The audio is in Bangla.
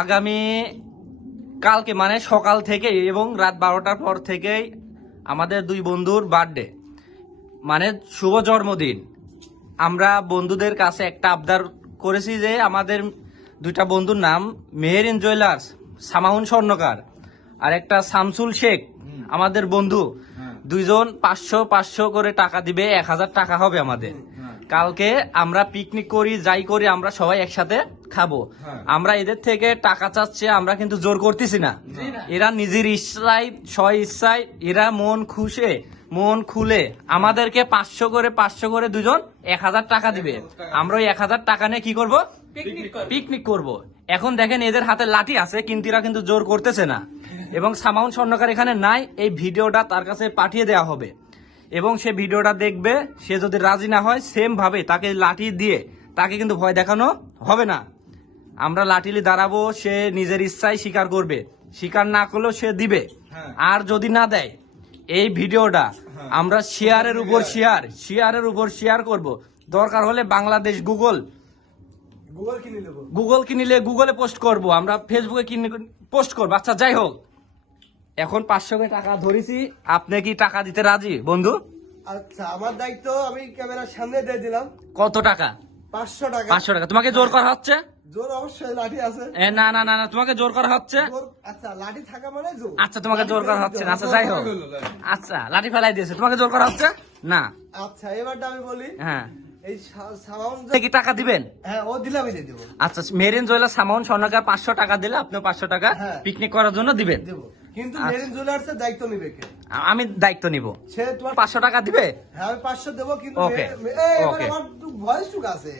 আগামী কালকে মানে সকাল থেকে এবং রাত 12টার পর থেকেই আমাদের দুই বন্ধুর বার্থডে, মানে শুভ জন্মদিন। আমরা বন্ধুদের কাছে একটা আবদার করেছি যে আমাদের দুইটা বন্ধুর নাম মেহেরিন জুয়েলার্স, সামাউন স্বর্ণকার আর একটা শামসুল শেখ, আমাদের বন্ধু দুইজন 500 করে টাকা দিবে, 1000 টাকা হবে আমাদের। কালকে আমরা পিকনিক করি, যাই করি, আমরা সবাই একসাথে খাবো। আমরা এদের থেকে টাকা চাচ্ছি, আমরা কিন্তু জোর করতেছি না। এরা নিজের ইচ্ছায়, স্ব ইচ্ছায়, এরা মন খুলে আমাদেরকে 500 করে দুজন 1000 টাকা দিবে। আমরা ওই 1000 টাকা নিয়ে কি করব? পিকনিক করব। এখন দেখেন এদের হাতে লাঠি আছে, কিন্তু এরা কিন্তু জোর করতেছে না। এবং সামাউন স্বর্ণকার এখানে নাই, এই ভিডিওটা তার কাছে পাঠিয়ে দেওয়া হবে এবং সে ভিডিওটা দেখবে। সে যদি রাজি না হয়, সেম ভাবে তাকে লাঠি দিয়ে তাকে কিন্তু ভয় দেখানো হবে না। আমরা লাঠিলি দাঁড়াবো, সে নিজের ইচ্ছায় স্বীকার করবে, স্বীকার না করলেও সে দিবে। আর যদি না দেয়, এই ভিডিওটা আমরা শেয়ারের উপর শেয়ার করব। দরকার হলে বাংলাদেশ গুগল কিনিলে গুগলে পোস্ট করব, আমরা ফেসবুকে পোস্ট করবো। আচ্ছা, যাই হোক, এখন 500 টাকা ধরেছি, আপনি কি টাকা দিতে রাজি বন্ধু? আচ্ছা, আমার দায়িত্ব, আমি ক্যামেরার সামনে দিয়ে দিলাম। কত টাকা? 500 টাকা। 500 টাকা। তোমাকে জোর করা হচ্ছে? জোর অবশ্যই, লাঠি আছে। না, তোমাকে জোর করা হচ্ছে। আচ্ছা, লাঠি থাকা মানে জোর। আচ্ছা, তোমাকে জোর করা হচ্ছে না। আচ্ছা, যাই হোক, আচ্ছা, লাঠি ফেলাই দিয়েছে, তোমাকে জোর করা হচ্ছে না। আচ্ছা, এবারটা আমি বলি। হ্যাঁ, এই সামাউন কি টাকা দিবেন? হ্যাঁ, ও দিলে আমি দিয়ে দেবো। আচ্ছা, মেরিন জুয়েলার্স সামাউন স্বর্ণকার 500 টাকা দিলে আপনি 500 টাকা পিকনিক করার জন্য দিবেন। দেবো, কিন্তু মেরিন জুয়েলার্স এর দায়িত্ব নিবে কে? আমি দায়িত্ব নিব। সে তোমার 500 টাকা দিবে? হ্যাঁ, আমি 500 দেবো, কিন্তু ওকে, এবার আমার ভয়েস টুক আছে।